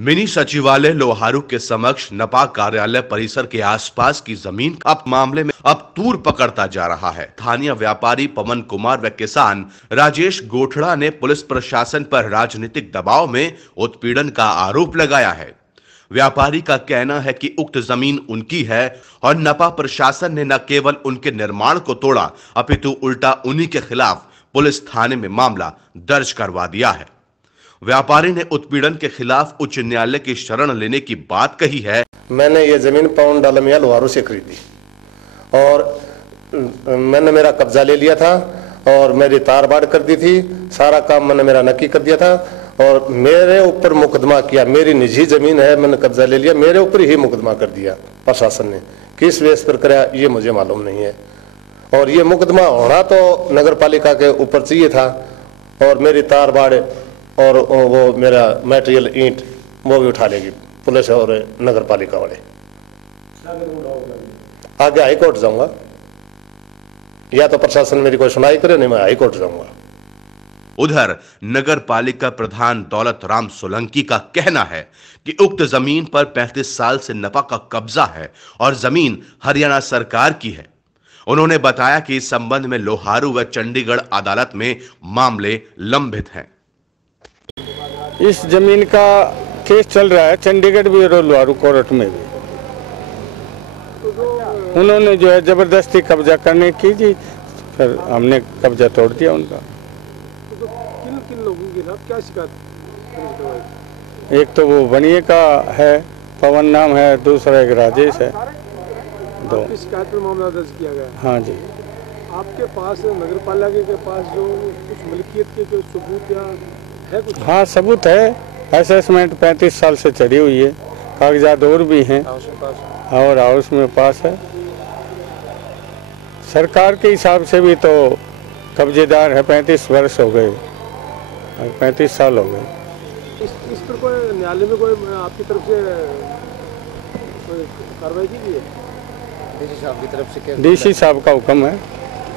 Mini सचिवालय लोहारू के समक्ष नपा कार्यालय परिसर के आसपास की जमीन अब मामले में अब तूर पकड़ता जा रहा है। स्थानीय व्यापारी पवन कुमार व किसान राजेश गोठड़ा ने पुलिस प्रशासन पर राजनीतिक दबाव में उत्पीड़न का आरोप लगाया है। व्यापारी का कहना है कि उक्त जमीन उनकी है और नपा प्रशासन ने न केवल उनके निर्माण को तोड़ा अपितु उल्टा उन्हीं के खिलाफ पुलिस थाने में मामला दर्ज करवा दिया है। व्यापारी ने उत्पीड़न के खिलाफ उच्च न्यायालय की शरण लेने की बात कही है। मैंने ये जमीन पवन डालमिया लोहारू से खरीदी और मैंने मेरा कब्जा ले लिया था और मेरी तार बाड़ कर दी थी। सारा काम मैंने मेरा नक्की कर दिया था और मेरे ऊपर मुकदमा किया। मेरी निजी जमीन है, मैंने कब्जा ले लिया, मेरे ऊपर ही मुकदमा कर दिया प्रशासन ने। किस बेस पर कराया ये मुझे मालूम नहीं है और ये मुकदमा होना तो नगर पालिका के ऊपर चाहिए था और मेरी तार बाड़ और वो मेरा मटेरियल ईंट वो भी उठा लेगी पुलिस और नगर पालिका वाले। आगे हाई कोर्ट जाऊंगा या तो प्रशासन मेरी कोई सुनाई करे, नहीं मैं हाई कोर्ट जाऊंगा। उधर नगर पालिका प्रधान दौलत राम सोलंकी का कहना है कि उक्त जमीन पर 35 साल से नपा का कब्जा है और जमीन हरियाणा सरकार की है। उन्होंने बताया कि इस संबंध में लोहारू व चंडीगढ़ अदालत में मामले लंबित हैं। इस जमीन का केस चल रहा है चंडीगढ़ भी और लोहारू कोर्ट में भी। उन्होंने जो है जबरदस्ती कब्जा करने की जी, फिर हमने कब्जा तोड़ दिया उनका। तो किन लोगों के खिलाफ क्या शिकायत? एक तो वो बनिए का है, पवन नाम है, दूसरा एक राजेश है। दो शिकायत पर मामला दर्ज किया गया। हाँ जी। आपके पास नगर पालिका के पास जो कुछ मलिकियत के जो सबूत या है कुछ? हाँ सबूत है। असेसमेंट 35 साल से चढ़ी हुई है, कागजात और भी हैं और हाउस में पास है। सरकार के हिसाब से भी तो कब्जेदार है, 35 वर्ष हो गए, 35 साल हो गए। इस पर कोई न्यायालय में कोई आपकी तरफ से कोई कार्रवाई की गई है? डीसी साहब की तरफ से? डीसी साहब का हुक्म है।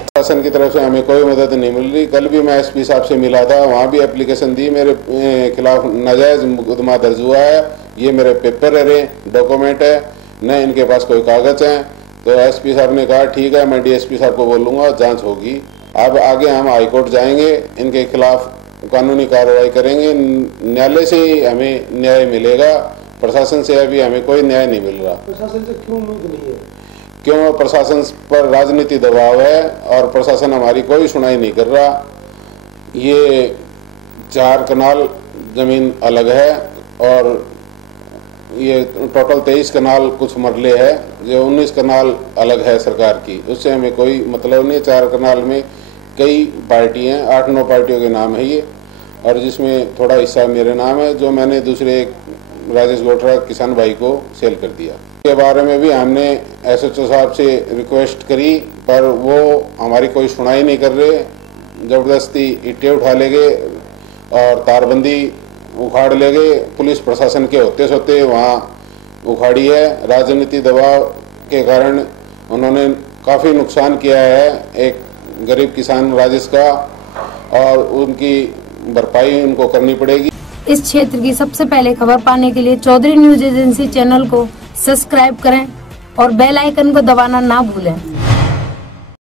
शासन की तरफ से हमें कोई मदद नहीं मिल रही। कल भी मैं एसपी साहब से मिला था, वहाँ भी एप्लीकेशन दी, मेरे खिलाफ नाजायज मुकदमा दर्ज हुआ है। ये मेरे पेपर है, डॉक्यूमेंट है, न इनके पास कोई कागज है। तो एसपी साहब ने कहा ठीक है, मैं डीएसपी साहब को बोलूँगा, जांच होगी। अब आगे हम हाईकोर्ट जाएंगे, इनके खिलाफ कानूनी कार्रवाई करेंगे। न्यायालय से ही हमें न्याय मिलेगा, प्रशासन से अभी हमें कोई न्याय नहीं मिल रहा। प्रशासन से क्यों उम्मीद नहीं है? क्यों? प्रशासन पर राजनीति दबाव है और प्रशासन हमारी कोई सुनाई नहीं कर रहा। ये 4 कनाल जमीन अलग है और ये टोटल 23 कनाल कुछ मरले है, जो 19 कनाल अलग है सरकार की। उससे हमें कोई मतलब नहीं। 4 कनाल में कई पार्टी हैं, 8-9 पार्टियों के नाम है ये, और जिसमें थोड़ा हिस्सा मेरे नाम है, जो मैंने दूसरे राजेश गोठड़ा किसान भाई को सेल कर दिया। के बारे में भी हमने एसएचओ साहब से रिक्वेस्ट करी, पर वो हमारी कोई सुनाई नहीं कर रहे। जबरदस्ती ईंटें उठा ले गए और तारबंदी उखाड़ ले गए। पुलिस प्रशासन के होते सोते वहाँ उखाड़ी है। राजनीति दबाव के कारण उन्होंने काफ़ी नुकसान किया है एक गरीब किसान राजेश का, और उनकी भरपाई उनको करनी पड़ेगी। इस क्षेत्र की सबसे पहले खबर पाने के लिए चौधरी न्यूज एजेंसी चैनल को सब्सक्राइब करें और बेल आइकन को दबाना ना भूलें।